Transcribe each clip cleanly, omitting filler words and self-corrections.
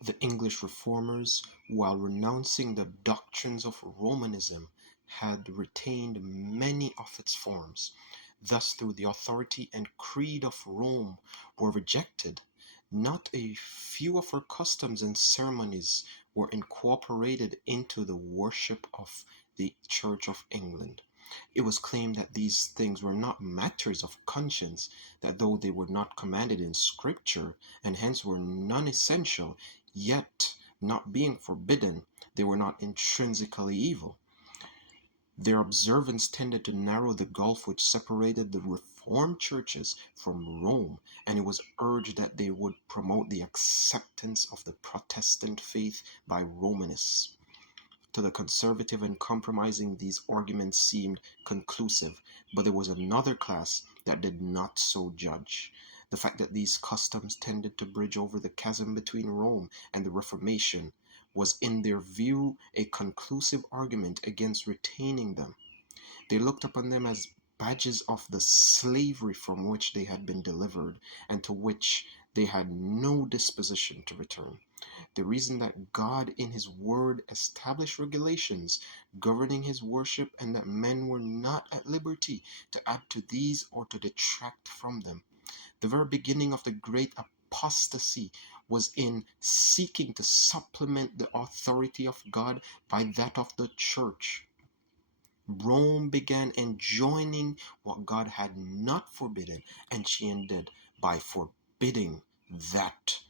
The English reformers, while renouncing the doctrines of Romanism, had retained many of its forms. Thus, through the authority and creed of Rome were rejected, not a few of her customs and ceremonies were incorporated into the worship of the Church of England. It was claimed that these things were not matters of conscience, that though they were not commanded in Scripture, and hence were non essential, yet, not being forbidden, they were not intrinsically evil. Their observance tended to narrow the gulf which separated the Reformed churches from Rome, and it was urged that they would promote the acceptance of the Protestant faith by Romanists. To the conservative and compromising, these arguments seemed conclusive, but there was another class that did not so judge. The fact that these customs tended to bridge over the chasm between Rome and the Reformation was in their view a conclusive argument against retaining them. They looked upon them as badges of the slavery from which they had been delivered and to which they had no disposition to return. The reason that God in His Word established regulations governing His worship and that men were not at liberty to add to these or to detract from them. The very beginning of the great apostasy was in seeking to supplement the authority of God by that of the church. Rome began enjoining what God had not forbidden, and she ended by forbidding that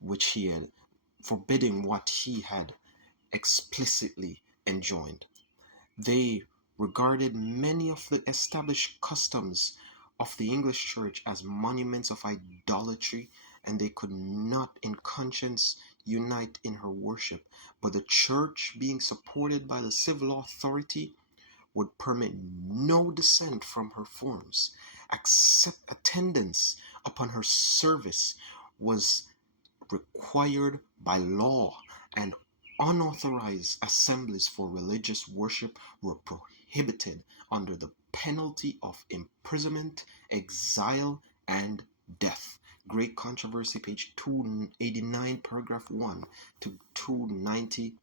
which he had forbidding what he had explicitly enjoined. They regarded many of the established customs of the English church as monuments of idolatry, and they could not in conscience unite in her worship. But the church, being supported by the civil authority, would permit no dissent from her forms. Accept attendance upon her service was required by law, and unauthorized assemblies for religious worship were prohibited under the penalty of imprisonment, exile, and death. Great Controversy, page 289, paragraph 1 to 290,